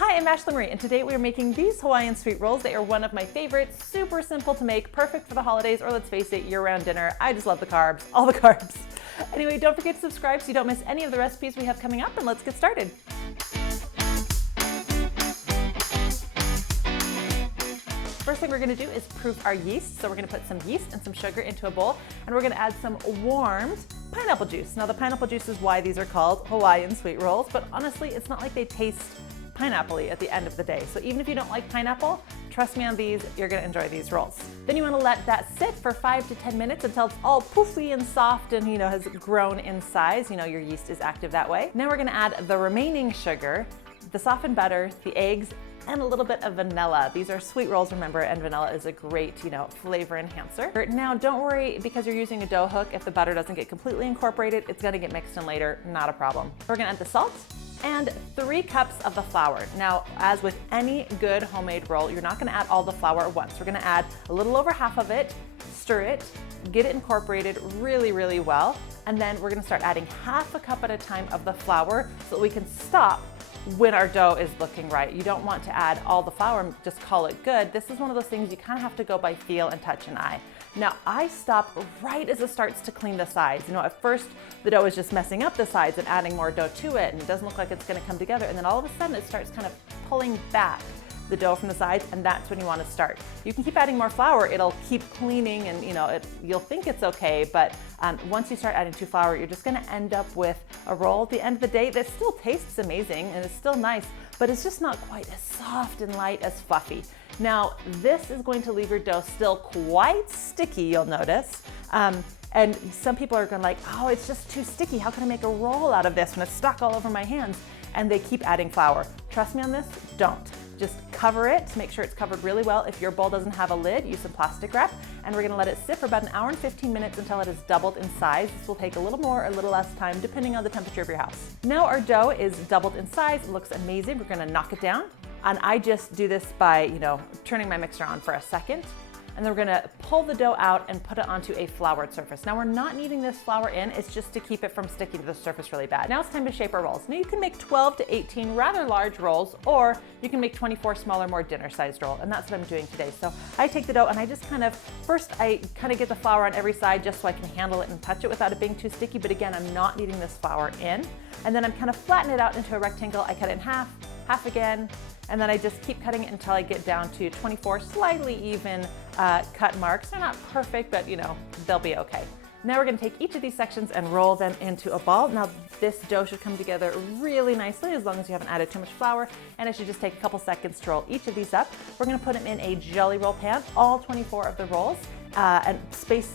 Hi, I'm Ashlee Marie, and today we are making these Hawaiian sweet rolls. They are one of my favorites, super simple to make, perfect for the holidays, or let's face it, year-round dinner. I just love the carbs, all the carbs. Anyway, don't forget to subscribe so you don't miss any of the recipes we have coming up, and let's get started. First thing we're going to do is proof our yeast. So we're going to put some yeast and some sugar into a bowl, and we're going to add some warmed pineapple juice. Now the pineapple juice is why these are called Hawaiian sweet rolls, but honestly, it's not like they taste pineapple-y at the end of the day. So even if you don't like pineapple, trust me on these, you're gonna enjoy these rolls. Then you wanna let that sit for 5 to 10 minutes until it's all poofy and soft and has grown in size. Your yeast is active that way. Now we're gonna add the remaining sugar, the softened butter, the eggs, and a little bit of vanilla. These are sweet rolls, remember, and vanilla is a great, flavor enhancer. Now, don't worry because you're using a dough hook. If the butter doesn't get completely incorporated, it's gonna get mixed in later, not a problem. We're gonna add the salt and 3 cups of the flour. Now, as with any good homemade roll, you're not gonna add all the flour at once. We're gonna add a little over half of it, stir it, get it incorporated really, really well, and then we're gonna start adding half a cup at a time of the flour so that we can stop when our dough is looking right. You don't want to add all the flour and just call it good. This is one of those things you kind of have to go by feel and touch and eye. Now I stop right as it starts to clean the sides. At first the dough is just messing up the sides and adding more dough to it, and it doesn't look like it's going to come together, and then all of a sudden it starts kind of pulling back the dough from the sides, and that's when you want to start. You can keep adding more flour, it'll keep cleaning, and you'll think it's okay, but once you start adding too flour, you're just going to end up with a roll at the end of the day that still tastes amazing and is still nice, but it's just not quite as soft and light as fluffy. Now this is going to leave your dough still quite sticky, you'll notice. And some people are going like, oh, it's just too sticky. How can I make a roll out of this when it's stuck all over my hands? And they keep adding flour. Trust me on this, don't. Just cover it, make sure it's covered really well. If your bowl doesn't have a lid, use some plastic wrap, and we're gonna let it sit for about an hour and 15 minutes until it has doubled in size. This will take a little more or a little less time depending on the temperature of your house. Now our dough is doubled in size, it looks amazing. We're gonna knock it down, and I just do this by, turning my mixer on for a second. And then we're gonna pull the dough out and put it onto a floured surface. Now we're not kneading this flour in, it's just to keep it from sticking to the surface really bad. Now it's time to shape our rolls. Now you can make 12 to 18 rather large rolls, or you can make 24 smaller, more dinner-sized roll, and that's what I'm doing today. So I take the dough and I just first I get the flour on every side just so I can handle it and touch it without it being too sticky, but again, I'm not kneading this flour in. And then I'm kind of flatten it out into a rectangle. I cut it in half, half again, and then I just keep cutting it until I get down to 24 slightly even cut marks. They're not perfect, but they'll be okay. Now we're gonna take each of these sections and roll them into a ball. Now this dough should come together really nicely as long as you haven't added too much flour, and it should just take a couple seconds to roll each of these up. We're gonna put them in a jelly roll pan, all 24 of the rolls, and space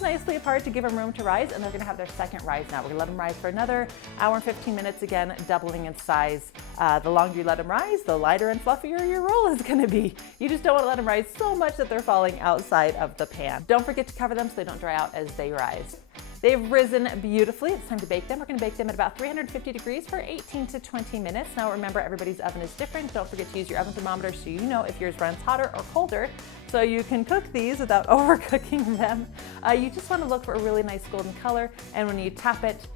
nicely apart to give them room to rise, and they're gonna have their second rise now. We're gonna let them rise for another hour and 15 minutes, again, doubling in size. The longer you let them rise, the lighter and fluffier your roll is gonna be. You just don't wanna let them rise so much that they're falling outside of the pan. Don't forget to cover them so they don't dry out as they rise. They've risen beautifully. It's time to bake them. We're gonna bake them at about 350 degrees for 18 to 20 minutes. Now remember, everybody's oven is different. Don't forget to use your oven thermometer so you know if yours runs hotter or colder, so you can cook these without overcooking them. You just wanna look for a really nice golden color, and when you tap it,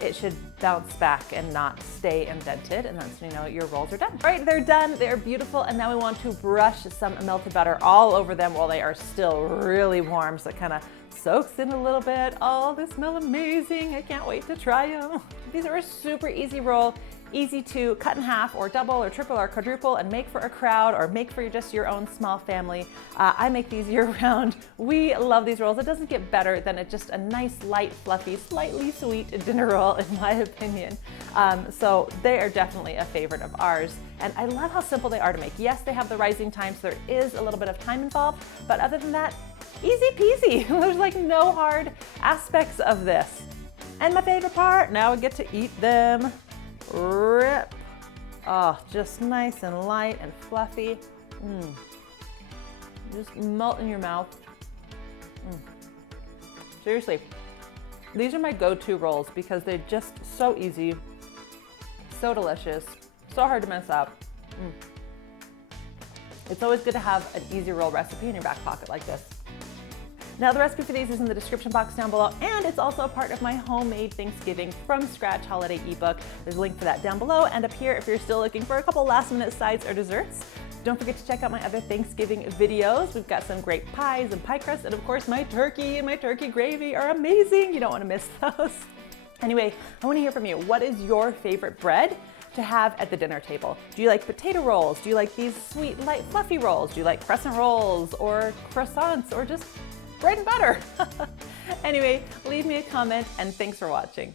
it should bounce back and not stay indented, and that's when you know your rolls are done. All right, they're done, they're beautiful, and now we want to brush some melted butter all over them while they are still really warm, so it kind of soaks in a little bit. Oh, they smell amazing. I can't wait to try them. These are a super easy roll, easy to cut in half or double or triple or quadruple and make for a crowd or make for just your own small family. I make these year round. We love these rolls. It doesn't get better than just a nice, light, fluffy, slightly sweet dinner roll, in my opinion. So they are definitely a favorite of ours. And I love how simple they are to make. Yes, they have the rising time, so there is a little bit of time involved, but other than that, easy peasy. There's like no hard aspects of this. And my favorite part, now I get to eat them. Rip. Oh, just nice and light and fluffy. Just melt in your mouth. Seriously, these are my go-to rolls because they're just so easy, so delicious, so hard to mess up. It's always good to have an easy roll recipe in your back pocket like this. Now the recipe for these is in the description box down below, and it's also a part of my homemade Thanksgiving from scratch holiday ebook. There's a link for that down below and up here if you're still looking for a couple last minute sides or desserts. Don't forget to check out my other Thanksgiving videos. We've got some great pies and pie crust, and of course my turkey and my turkey gravy are amazing. You don't want to miss those. Anyway, I want to hear from you. What is your favorite bread to have at the dinner table? Do you like potato rolls? Do you like these sweet, light, fluffy rolls? Do you like crescent rolls or croissants or just bread and butter? Anyway, leave me a comment and thanks for watching.